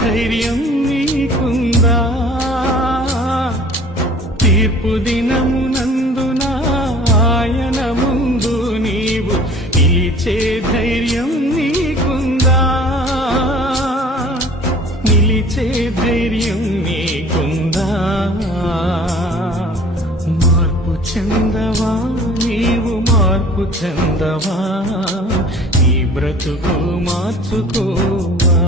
ధైర్యం నీకుందా? తీర్పు దినమునందున ఆయన ముందు నీవు నిలిచే ధైర్యం నీకుందా? నిలిచే ధైర్యం నీకుందా? మార్పు చెందవా నీవు, మార్పు చెందవా, నీ బ్రతుకు మార్చుకోవా?